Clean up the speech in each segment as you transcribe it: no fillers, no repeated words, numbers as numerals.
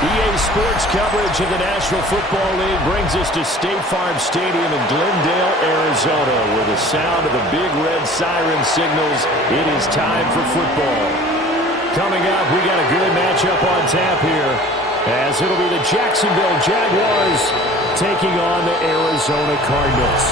EA Sports coverage of the National Football League brings us to State Farm Stadium in Glendale, Arizona, where the sound of the big red siren signals it is time for football. Coming up, we got a good matchup on tap here, as it'll be the Jacksonville Jaguars taking on the Arizona Cardinals.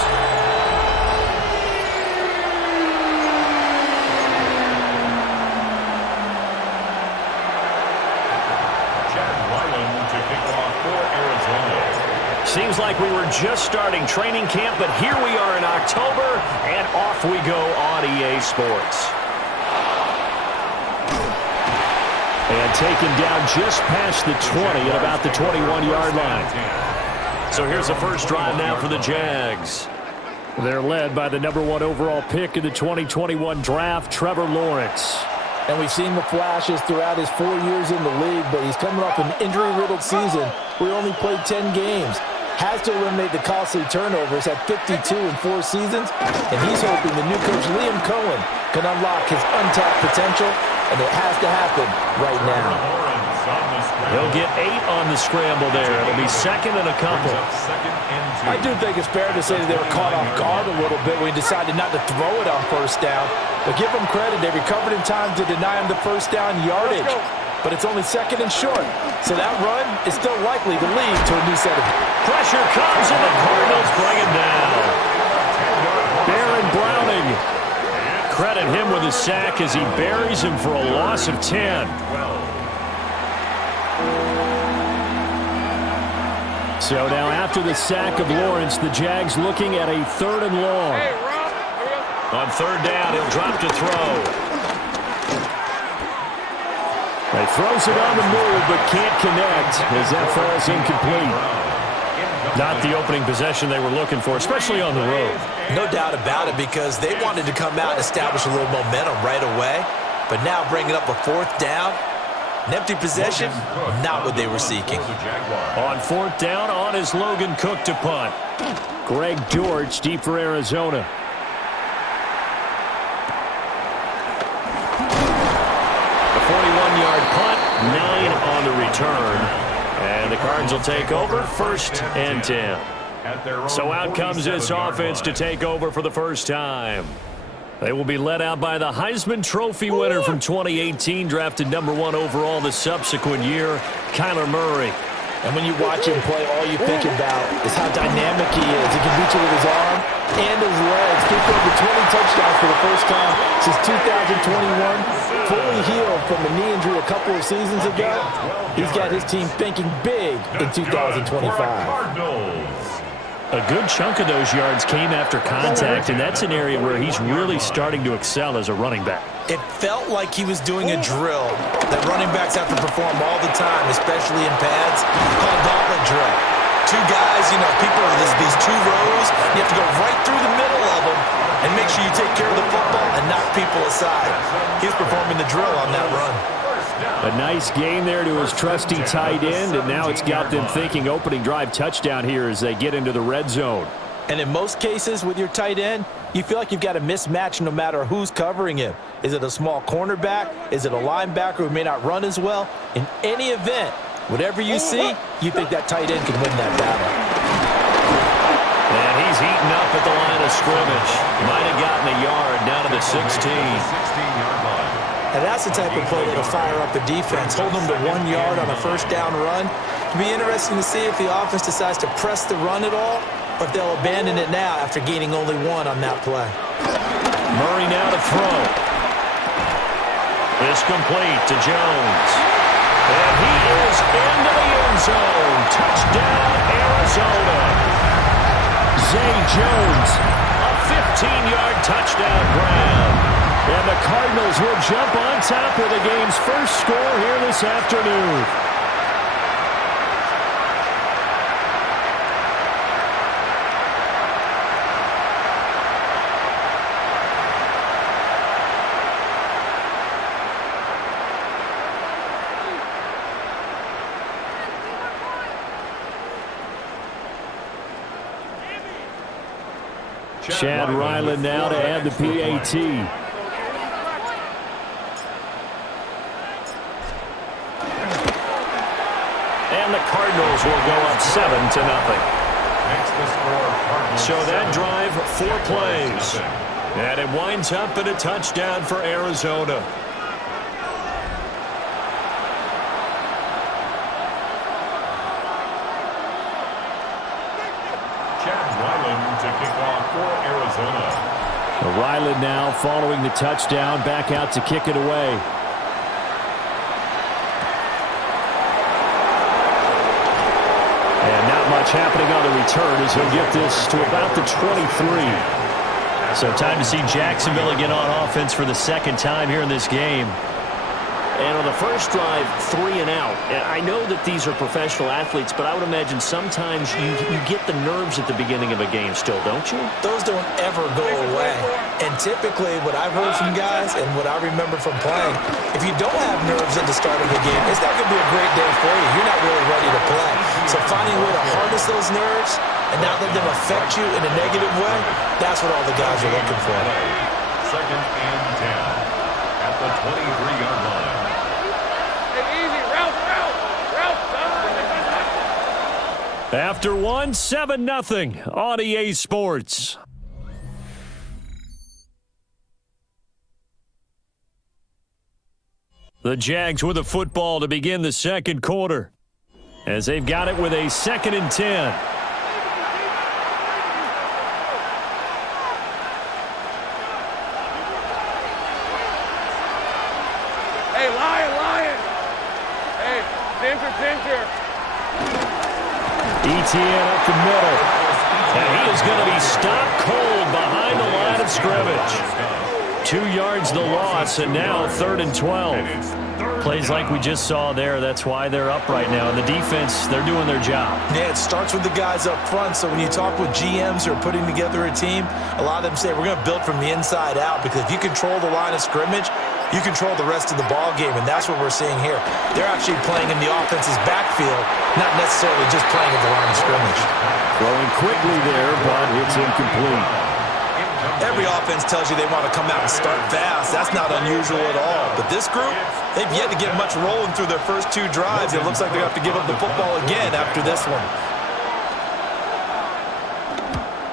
Seems like we were just starting training camp, but here we are in October, and off we go on EA Sports. And taken down just past the 20 at about the 21-yard line. So here's the first drive now for the Jags. They're led by the #1 overall pick in the 2021 draft, Trevor Lawrence. And we've seen the flashes throughout his 4 years in the league, but he's coming off an injury-riddled season where he only played 10 games. Has to eliminate the costly turnovers at 52 in 4 seasons, and he's hoping the new coach Liam Cohen can unlock his untapped potential, and it has to happen right now. He'll get 8 on the scramble there. It'll be second and a couple. I do think it's fair to say that they were caught off guard a little bit when he decided not to throw it on first down, but give them credit. They recovered in time to deny him the first down yardage. But it's only second and short, so that run is still likely to lead to a new set of... Pressure comes, and the Cardinals bring him down. Baron Browning. Credit him with a sack as he buries him for a loss of 10. So now after the sack of Lawrence, the Jags looking at a 3rd and long. On 3rd down, he'll drop to throw. He throws it on the move, but can't connect as that falls incomplete. Not the opening possession they were looking for, especially on the road. No doubt about it, because they wanted to come out and establish a little momentum right away. But now bringing up a 4th down, an empty possession, not what they were seeking. On 4th down, on is Logan Cook to punt. Greg George deep for Arizona. A 41-yard punt, 9 on the return. And the Cards will take over, 1st and 10. So out comes this offense to take over for the first time. They will be led out by the Heisman Trophy winner from 2018, drafted #1 overall the subsequent year, Kyler Murray. And when you watch him play, all you think about is how dynamic he is. He can beat you with his arm and his legs. He threw over 20 touchdowns for the first time since 2021. Fully healed from a knee injury a couple of seasons ago. He's got his team thinking big in 2025. A good chunk of those yards came after contact, and that's an area where he's really starting to excel as a running back. It felt like he was doing a drill that running backs have to perform all the time, especially in pads, called gauntlet drill. 2 guys, people are these 2 rows. You have to go right through the middle of them and make sure you take care of the football and knock people aside. He's performing the drill on that run. A nice gain there to his trusty tight end, and now it's got them thinking opening drive touchdown here as they get into the red zone. And in most cases with your tight end, you feel like you've got a mismatch no matter who's covering him. Is it a small cornerback? Is it a linebacker who may not run as well? In any event, whatever you see, you think that tight end can win that battle. And he's heating up at the line of scrimmage. Might have gotten a yard down to the 16. And that's the type of play that'll fire up the defense. Hold them to 1 yard on a first down run. It'll be interesting to see if the offense decides to press the run at all, or if they'll abandon it now after gaining only 1 on that play. Murray now to throw. It's complete to Jones. And he is into the end zone. Touchdown, Arizona. Zay Jones, a 15-yard touchdown grab. And the Cardinals will jump on top with the game's first score here this afternoon. Chad Ryland now to add the PAT. And the Cardinals will go up 7-0. So that drive, 4 plays. And it winds up in a touchdown for Arizona. To kick off for Arizona. Ryland now following the touchdown, back out to kick it away. And not much happening on the return as he'll get this to about the 23. So time to see Jacksonville get on offense for the second time here in this game. And on the first drive, 3 and out. I know that these are professional athletes, but I would imagine sometimes you get the nerves at the beginning of a game still, don't you? Those don't ever go away. And typically, what I've heard from guys and what I remember from playing, if you don't have nerves at the start of the game, it's not going to be a great day for you. You're not really ready to play. So finding a way to harness those nerves and not let them affect you in a negative way, that's what all the guys are looking for. 2nd and 10 at the 23-yard line. After one, 7-0 on EA Sports. The Jags with a football to begin the second quarter, as they've got it with a 2nd and 10. Hey, Lion. Hey, pincher. ETN up the middle. And he is going to be stopped cold behind the line of scrimmage. 2 yards the loss, and now 3rd and 12. Plays like we just saw there. That's why they're up right now. And the defense, they're doing their job. Yeah, it starts with the guys up front. So when you talk with GMs who are putting together a team, a lot of them say we're going to build from the inside out, because if you control the line of scrimmage, you control the rest of the ball game, and that's what we're seeing here. They're actually playing in the offense's backfield, not necessarily just playing at the line of scrimmage. Throwing quickly there, but it's incomplete. Every offense tells you they want to come out and start fast. That's not unusual at all. But this group, they've yet to get much rolling through their first 2 drives. It looks like they have to give up the football again after this one.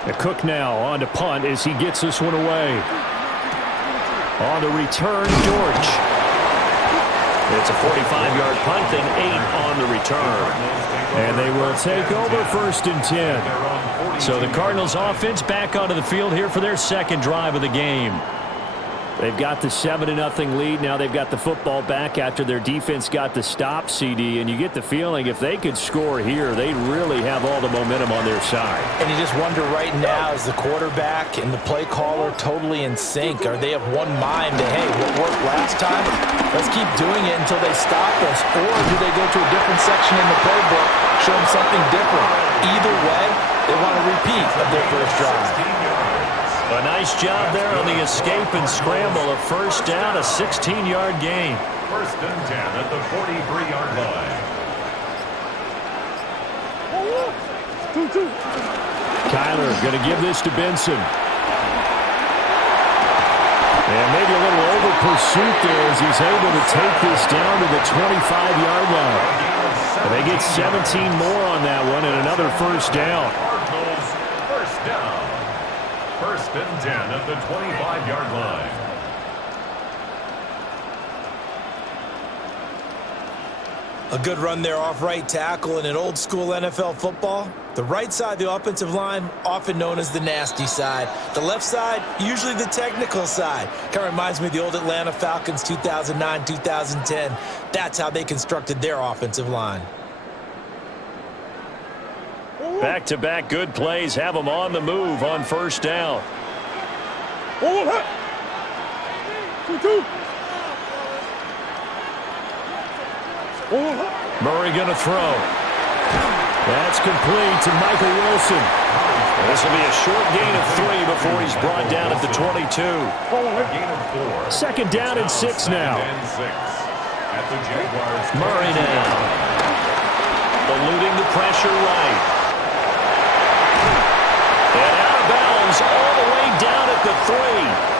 The Cook now on to punt as he gets this one away. On the return, George. It's a 45-yard punt and 8 on the return. And they will take over 1st and 10. So the Cardinals offense back onto the field here for their second drive of the game. They've got the 7-0 lead. Now they've got the football back after their defense got the stop, CD. And you get the feeling if they could score here, they'd really have all the momentum on their side. And you just wonder right now, is the quarterback and the play caller totally in sync? Are they of one mind to, hey, what worked last time? Let's keep doing it until they stop us. Or do they go to a different section in the playbook, show them something different? Either way, they want a repeat of their first drive. A nice job there on the escape and scramble. A 1st down, a 16-yard gain. 1st and 10 at the 43-yard line. Kyler going to give this to Benson. And maybe a little over pursuit there as he's able to take this down to the 25-yard line. And they get 17 more on that one and another 1st down. Cardinals 1st down. 1st and 10 at the 25-yard line. A good run there off right tackle in an old school NFL football. The right side of the offensive line, often known as the nasty side. The left side, usually the technical side. Kind of reminds me of the old Atlanta Falcons 2009, 2010. That's how they constructed their offensive line. Back-to-back good plays have them on the move on 1st down. Murray going to throw. That's complete to Michael Wilson. This will be a short gain of 3 before he's brought down at the 22. A gain of 4. 2nd down and 6 now. And 6 at the Jaguars. Murray now. Eluding the pressure right. And out of bounds all the way down at the 3.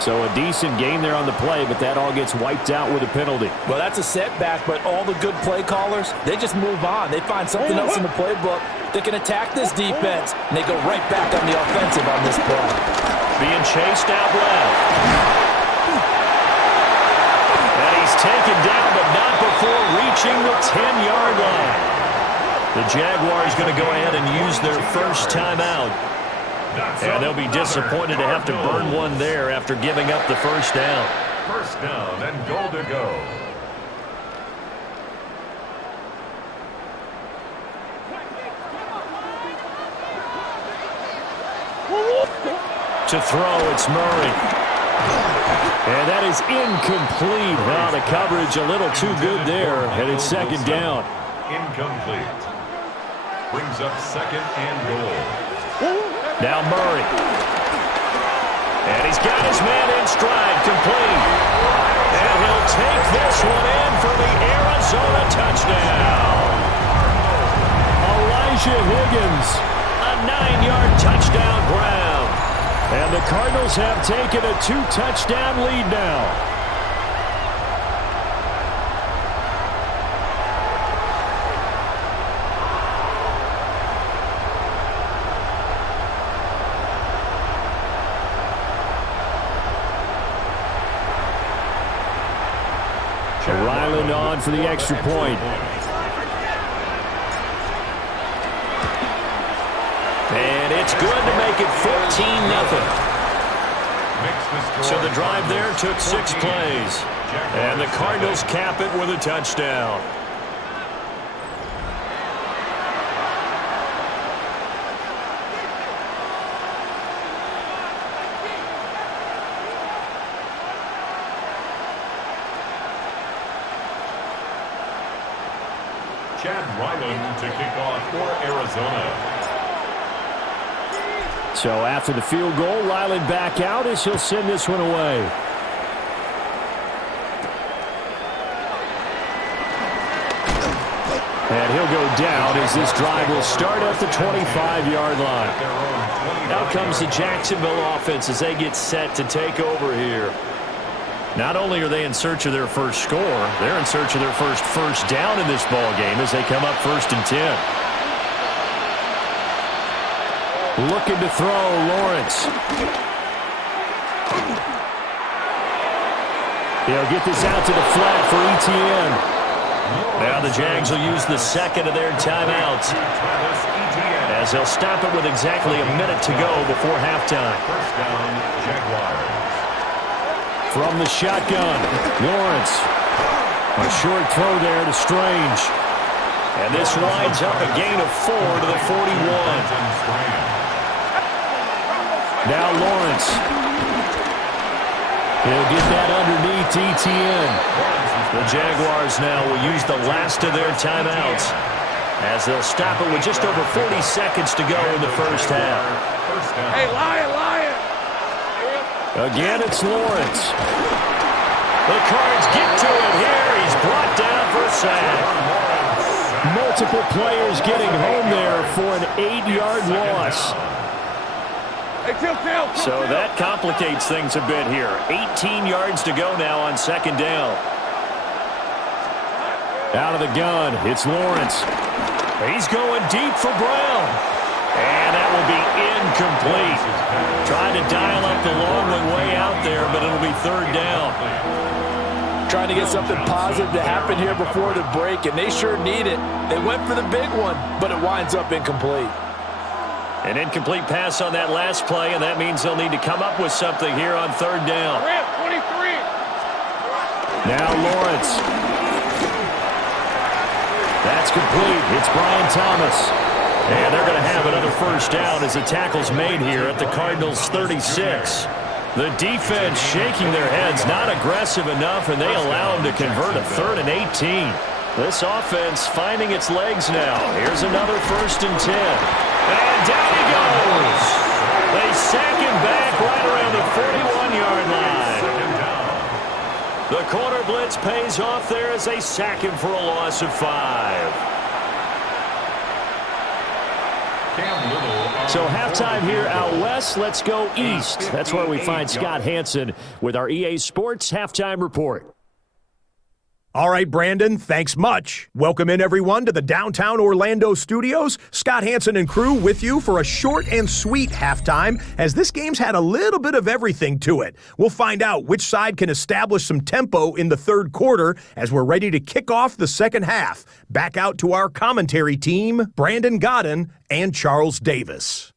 So a decent gain there on the play, but that all gets wiped out with a penalty. Well, that's a setback, but all the good play callers, they just move on. They find something else in the playbook that can attack this defense, and they go right back on the offensive on this play. Being chased out left. And he's taken down, but not before reaching the 10-yard line. The Jaguars going to go ahead and use their first timeout. And they'll be disappointed to have to burn one there after giving up the first down. First down and goal to go. To throw, it's Murray. And that is incomplete. Well, the coverage a little too good there, and it's second down. Incomplete. Brings up second and goal. Now Murray. And he's got his man in stride, complete. And he'll take this one in for the Arizona touchdown. Elijah Higgins, a 9-yard touchdown grab. And the Cardinals have taken a 2-touchdown lead now. Ryland on for the extra point. And it's good to make it 14-0. So the drive there took 6 plays. And the Cardinals cap it with a touchdown. Chad Ryland to kick off for Arizona. So after the field goal, Ryland back out as he'll send this one away. And he'll go down as this drive will start at the 25-yard line. Now comes the Jacksonville offense as they get set to take over here. Not only are they in search of their first score, they're in search of their first down in this ball game as they come up 1st and 10. Looking to throw, Lawrence. He'll get this out to the flat for ETN. Now the Jags will use the second of their timeouts as they'll stop it with exactly a minute to go before halftime. First down, Jaguars. From the shotgun, Lawrence. A short throw there to Strange. And this winds up a gain of 4 to the 41. Now Lawrence. He'll get that underneath ETN. The Jaguars now will use the last of their timeouts as they'll stop it with just over 40 seconds to go in the first half. Hey, Lion! Again, it's Lawrence. The Cards get to it here. He's brought down for a sack. Multiple players getting home there for an 8-yard loss. So that complicates things a bit here. 18 yards to go now on second down. Out of the gun, it's Lawrence. He's going deep for Brown. And that will be incomplete. Trying to dial up the long one way out there, but it'll be third down. Trying to get something positive to happen here before the break, and they sure need it. They went for the big one, but it winds up incomplete. An incomplete pass on that last play, and that means they'll need to come up with something here on third down. 23. Now Lawrence. That's complete. It's Brian Thomas. And they're going to have another first down as the tackle's made here at the Cardinals' 36. The defense shaking their heads, not aggressive enough, and they allow them to convert a 3rd and 18. This offense finding its legs now. Here's another 1st and 10. And down he goes. They sack him back right around the 41-yard line. The corner blitz pays off there as they sack him for a loss of 5. So halftime here out west. Let's go east. That's where we find Scott Hanson with our EA Sports Halftime Report. All right, Brandon, thanks much. Welcome in, everyone, to the downtown Orlando studios. Scott Hanson and crew with you for a short and sweet halftime, as this game's had a little bit of everything to it. We'll find out which side can establish some tempo in the third quarter as we're ready to kick off the second half. Back out to our commentary team, Brandon Godden and Charles Davis.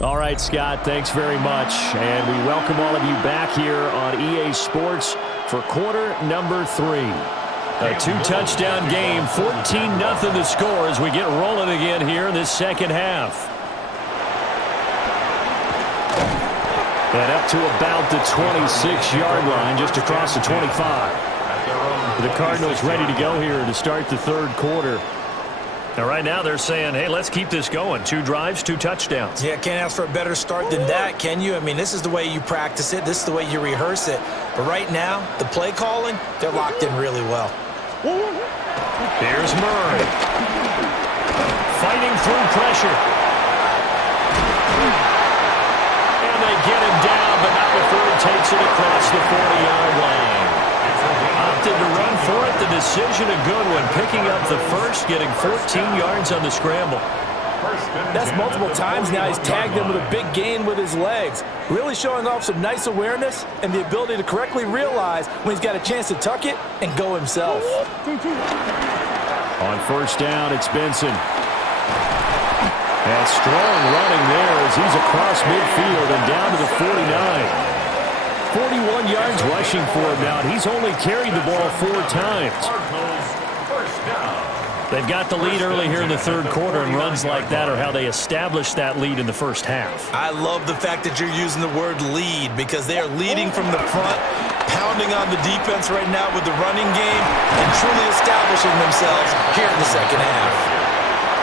All right, Scott, thanks very much. And we welcome all of you back here on EA Sports for quarter number 3. A 2-touchdown game, 14-0 the score as we get rolling again here in this second half. And up to about the 26-yard line, just across the 25. The Cardinals ready to go here to start the third quarter. Now, right now, they're saying, hey, let's keep this going. 2 drives, 2 touchdowns. Yeah, can't ask for a better start than that, can you? I mean, this is the way you practice it. This is the way you rehearse it. But right now, the play calling, they're locked in really well. Here's Murray. Fighting through pressure. And they get him down, but not before he takes it across the 40-yard line. Opted to run for it. The decision a good one. Picking up the first, getting 14 yards on the scramble. That's multiple times now he's tagged him with a big gain with his legs. Really showing off some nice awareness and the ability to correctly realize when he's got a chance to tuck it and go himself. On first down, it's Benson. And strong running there as he's across midfield and down to the 49. 41 yards rushing for him now, and he's only carried the ball 4 times. They've got the lead early here in the third quarter, and runs like that are how they establish that lead in the first half. I love the fact that you're using the word lead because they are leading from the front, pounding on the defense right now with the running game, and truly establishing themselves here in the second half.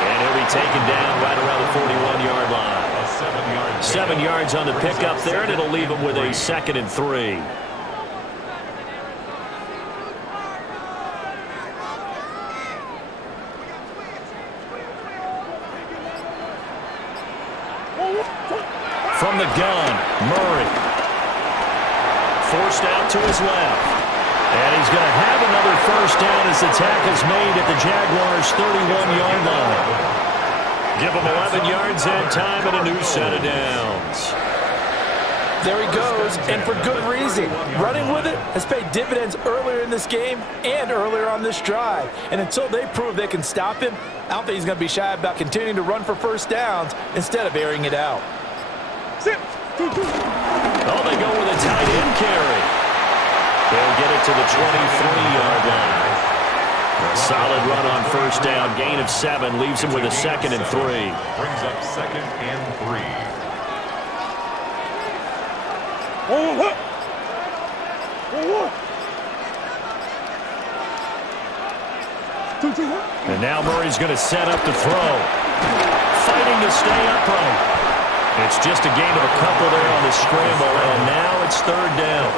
And he'll be taken down right around the 41-yard line. 7 yards on the pickup there, and it'll leave him with a 2nd and 3. From the gun, Murray. Forced out to his left. And he's going to have another first down as the tackle's made at the Jaguars' 31-yard line. Give him 11 yards and time and a new set of downs. There he goes, and for good reason. Running with it has paid dividends earlier in this game and earlier on this drive. And until they prove they can stop him, I don't think he's going to be shy about continuing to run for first downs instead of airing it out. Oh, they go with a tight end carry. They'll get it to the 23-yard line. A solid run on first down. Gain of 7 leaves him with a 2nd and 3. Brings up 2nd and 3. And now Murray's going to set up to throw. Fighting to stay upright. It's just a gain of a couple there on the scramble, and now it's 3rd down.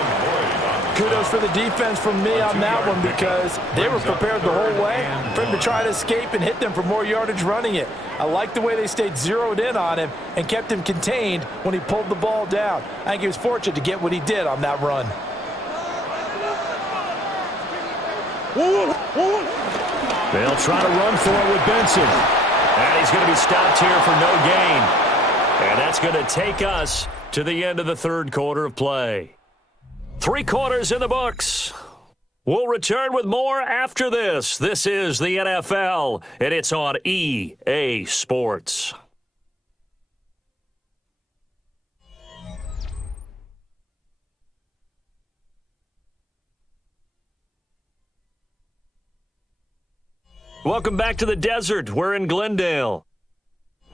Kudos for the defense from me on that one because they were prepared the whole way for him to try to escape and hit them for more yardage running it. I like the way they stayed zeroed in on him and kept him contained when he pulled the ball down. I think he was fortunate to get what he did on that run. They'll try to run for it with Benson. And he's going to be stopped here for no gain. And that's going to take us to the end of the third quarter of play. 3 quarters in the books. We'll return with more after this. This is the NFL, and it's on EA Sports. Welcome back to the desert. We're in Glendale.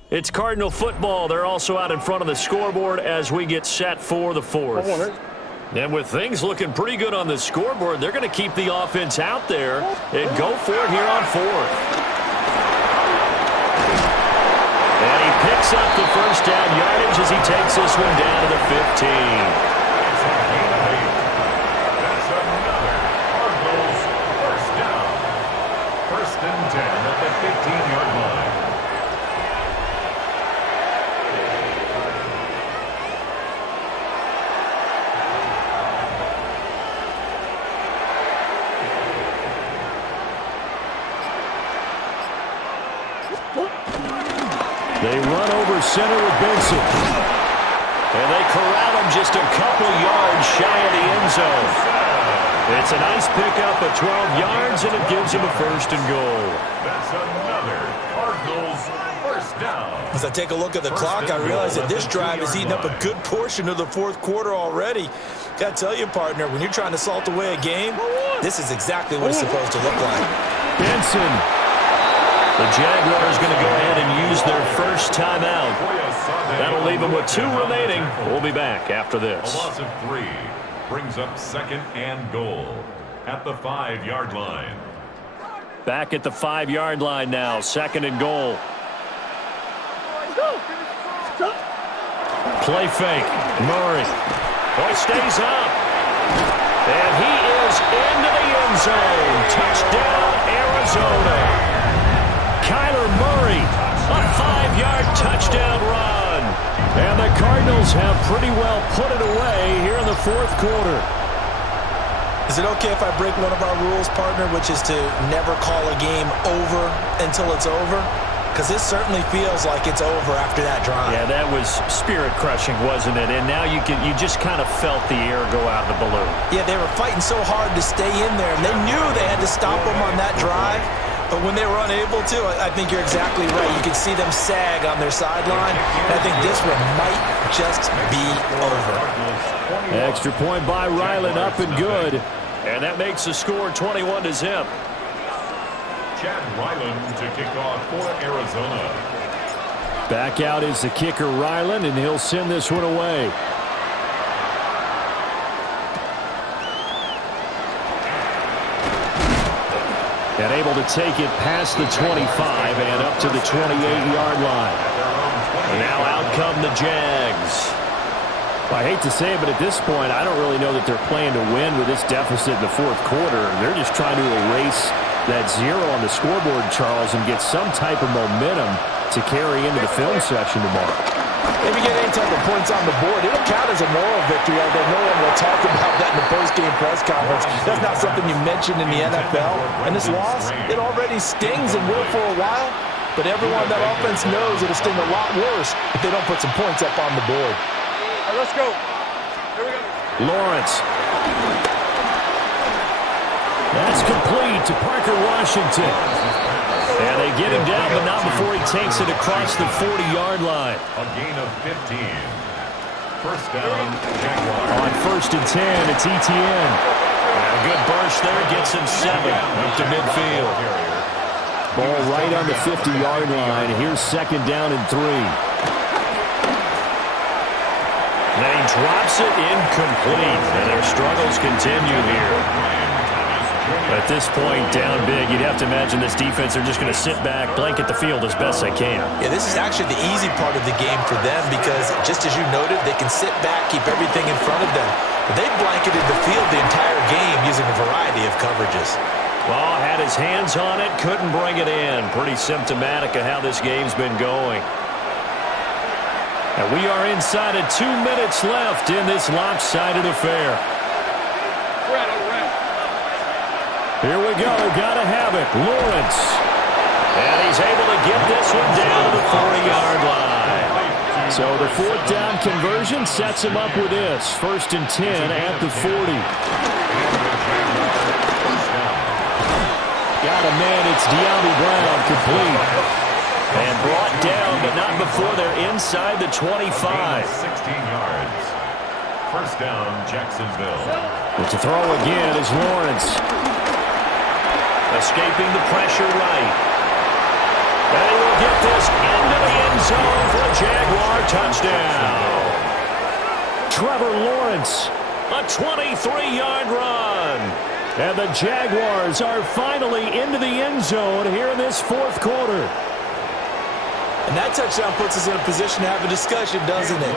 It's Cardinal football. They're also out in front of the scoreboard as we get set for the fourth. And with things looking pretty good on the scoreboard, they're going to keep the offense out there and go for it here on fourth. And picks up the first down yardage as he takes this one down to the 15. It's a gain of 8. That's another Cardinals first down. First and 10 at the 15-yard line. They run over center with Benson. And they corral him just a couple yards shy of the end zone. It's a nice pickup of 12 yards, and it gives him a first and goal. That's another Cardinals first down. As I take a look at the clock, I realize that this drive is eating up a good portion of the fourth quarter already. Got to tell you, partner, when you're trying to salt away a game, this is exactly what it's supposed to look like. Benson. The Jaguars going to go ahead and use their first timeout. That'll leave them with 2 remaining. We'll be back after this. A loss of 3 brings up second and goal at the 5-yard line. Back at the 5-yard line now, second and goal. Play fake. Murray. Boy stays up. And he is into the end zone. Touchdown, Arizona. Kyler Murray, a 5-yard touchdown run. And the Cardinals have pretty well put it away here in the fourth quarter. Is it okay if I break one of our rules, partner, which is to never call a game over until it's over? Because this certainly feels like it's over after that drive. Yeah, that was spirit-crushing, wasn't it? And now you just kind of felt the air go out of the balloon. Yeah, they were fighting so hard to stay in there, and they knew they had to stop them on that drive. But when they were unable to, I think you're exactly right. You could see them sag on their sideline. And I think this one might just be over. Extra point by Ryland, up and good. And that makes the score 21-0. Chad Ryland to kick off for Arizona. Back out is the kicker, Ryland, and he'll send this one away. And able to take it past the 25 and up to the 28-yard line. And now out come the Jags. I hate to say it, but at this point, I don't really know that they're playing to win with this deficit in the fourth quarter. They're just trying to erase that 0 on the scoreboard, Charles, and get some type of momentum to carry into the film session tomorrow. If you get any type of points on the board, it'll count as a moral victory, although no one will talk about that in the post-game press conference. That's not something you mentioned in the NFL. And this loss, it already stings and will for a while, but everyone on that offense knows it'll sting a lot worse if they don't put some points up on the board. All right, let's go. Here we go. Lawrence. That's complete to Parker Washington. And they get him down, but not before he takes it across the 40-yard line. A gain of 15. First down, Jaguars. On first and 10, it's ETN. And a good burst there, gets him 7 up to midfield. Ball right on the 50-yard line. Here's second down and 3. Then he drops it incomplete, and their struggles continue here. At this point, down big, you'd have to imagine this defense are just going to sit back, blanket the field as best they can. Yeah, this is actually the easy part of the game for them because, just as you noted, they can sit back, keep everything in front of them. But they've blanketed the field the entire game using a variety of coverages. Well, had his hands on it, couldn't bring it in. Pretty symptomatic of how this game's been going. And we are inside of 2 minutes left in this lopsided affair. Here we go. Gotta have it. Lawrence. And he's able to get this one down to the 40-yard line. So the fourth down conversion sets him up with this. First and 10 at the 40. Got a man. It's De'Ami Brown, complete. And brought down, but not before they're inside the 25. 16 yards. First down, Jacksonville. But to throw again is Lawrence. Escaping the pressure right. And he will get this into the end zone for a Jaguar touchdown. Trevor Lawrence. A 23-yard run. And the Jaguars are finally into the end zone here in this fourth quarter. And that touchdown puts us in a position to have a discussion, doesn't it?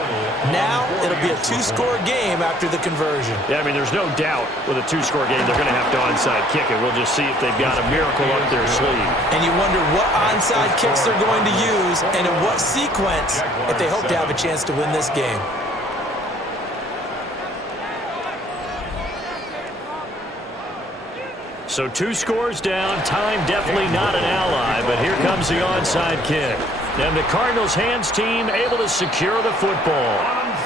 Now it'll be a two-score game after the conversion. Yeah, I mean, there's no doubt with a two-score game they're going to have to onside kick it. We'll just see if they've got a miracle up their sleeve. And you wonder what onside kicks they're going to use and in what sequence if they hope to have a chance to win this game. So 2 scores down, time definitely not an ally, but here comes the onside kick. And the Cardinals hands team able to secure the football.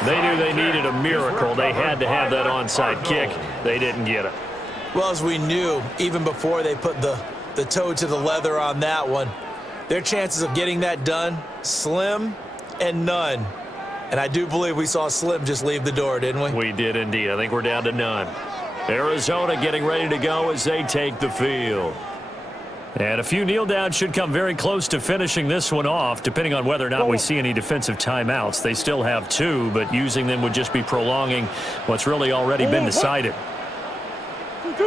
They knew they needed a miracle. They had to have that onside kick. They didn't get it. Well, as we knew, even before they put the toe to the leather on that one, their chances of getting that done, slim and none. And I do believe we saw Slim just leave the door, didn't we? We did indeed. I think we're down to none. Arizona getting ready to go as they take the field. And a few kneel downs should come very close to finishing this one off, depending on whether or not we see any defensive timeouts. They still have 2, but using them would just be prolonging what's really already been decided. 5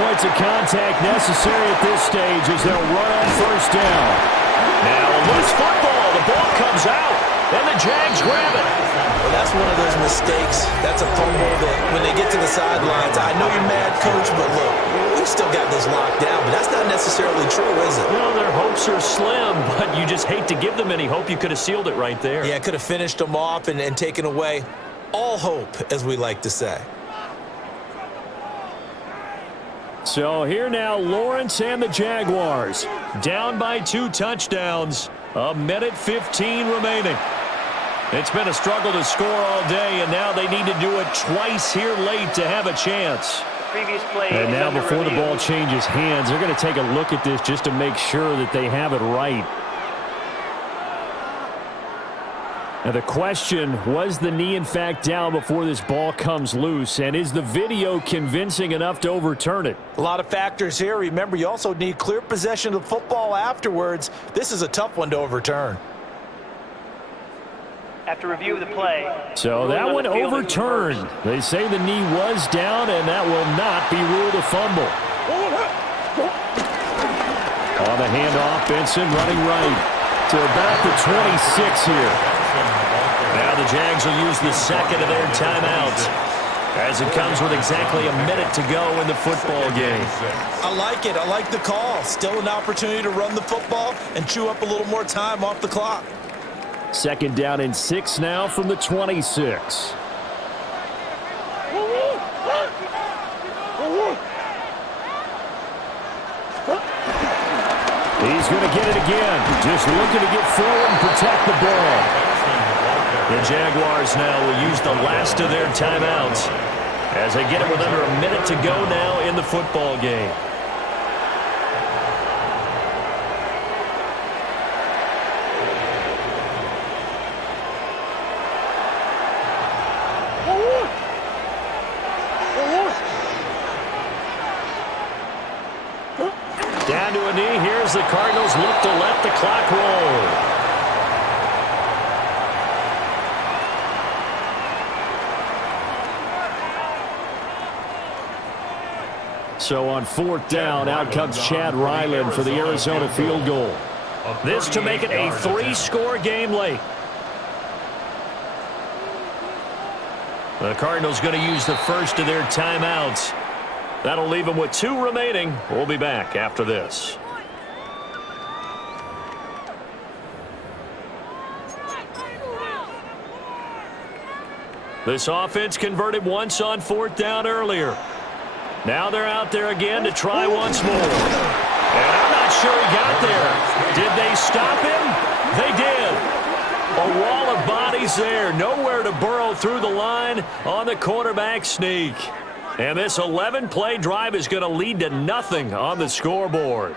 points of contact necessary at this stage as they'll run on first down. Now a loose football. The ball comes out, and the Jags grab it. Well, that's one of those mistakes. That's a fumble that when they get to the sidelines, I know you're mad, Coach, but look, we've still got this locked down, but that's not necessarily true, is it? Well, their hopes are slim, but you just hate to give them any hope. You could have sealed it right there. Yeah, could have finished them off and taken away all hope, as we like to say. So here now, Lawrence and the Jaguars. Down by 2 touchdowns. 1:15 remaining. It's been a struggle to score all day, and now they need to do it twice here late to have a chance. And now before the ball changes hands, they're going to take a look at this just to make sure that they have it right. Now the question, was the knee in fact down before this ball comes loose, and is the video convincing enough to overturn it? A lot of factors here. Remember, you also need clear possession of the football afterwards. This is a tough one to overturn. After review of the play. So that one overturned. They say the knee was down, and that will not be ruled a fumble. On the handoff, Benson running right to about the 26 here. Now the Jags will use the second of their timeouts as it comes with exactly a minute to go in the football game. I like it. I like the call. Still an opportunity to run the football and chew up a little more time off the clock. Second down and 6 now from the 26. He's going to get it again. Just looking to get forward and protect the ball. The Jaguars now will use the last of their timeouts as they get it with under a minute to go now in the football game. Down to a knee. Here's the Cardinals look to let the clock roll. So on 4th down, out comes Chad Ryland for the Arizona field goal. This to make it a 3-score game late. The Cardinals going to use the first of their timeouts. That'll leave them with 2 remaining. We'll be back after this. This offense converted once on 4th down earlier. Now they're out there again to try once more. And I'm not sure he got there. Did they stop him? They did. A wall of bodies there. Nowhere to burrow through the line on the quarterback sneak. And this 11-play drive is going to lead to nothing on the scoreboard.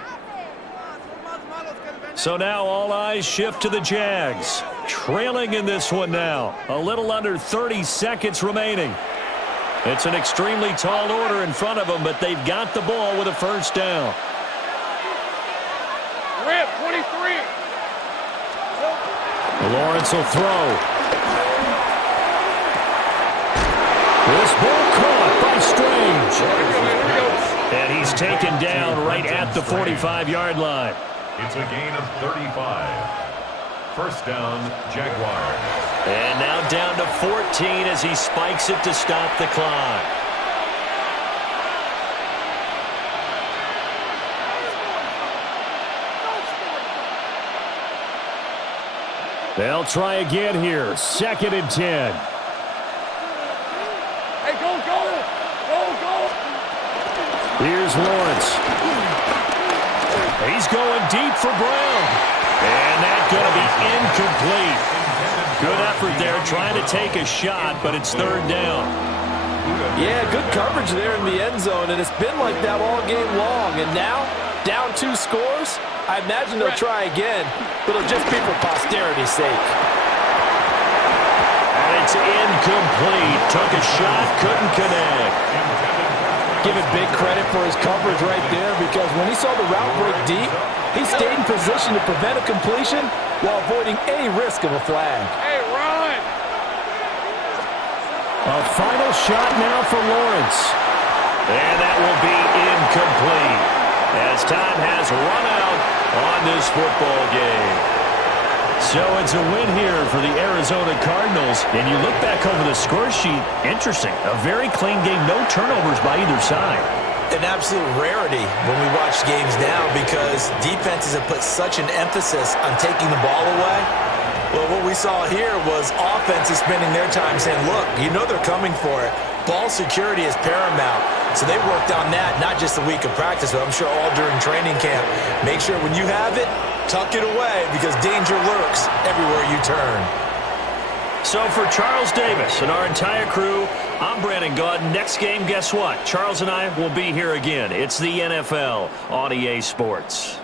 So now all eyes shift to the Jags. Trailing in this one now. A little under 30 seconds remaining. It's an extremely tall order in front of them, but they've got the ball with a first down. Rip, 23. Lawrence will throw. This ball caught by Strange. Here we go. And he's taken down right at the 45-yard line. It's a gain of 35. First down, Jaguars. And now down to 14 as he spikes it to stop the clock. They'll try again here. 2nd and 10. Hey, go, go! Go, go! Here's Lawrence. He's going deep for Brown. And that's going to be incomplete. Good effort there trying to take a shot, but it's 3rd down. Yeah, good coverage there in the end zone, and it's been like that all game long. And now, down 2 scores, I imagine they'll try again, but it'll just be for posterity's sake. And it's incomplete. Took a shot, couldn't connect. Giving big credit for his coverage right there, because when he saw the route break deep, he stayed in position to prevent a completion while avoiding any risk of a flag. Hey, run! A final shot now for Lawrence. And that will be incomplete as time has run out on this football game. So it's a win here for the Arizona Cardinals. And you look back over the score sheet, interesting. A very clean game, no turnovers by either side. An absolute rarity when we watch games now, because defenses have put such an emphasis on taking the ball away. Well, what we saw here was offenses spending their time saying, look, you know they're coming for it. Ball security is paramount. So they worked on that, not just a week of practice, but I'm sure all during training camp. Make sure when you have it, tuck it away, because danger lurks everywhere you turn. So for Charles Davis and our entire crew, I'm Brandon Gaud. Next game, guess what? Charles and I will be here again. It's the NFL on EA Sports.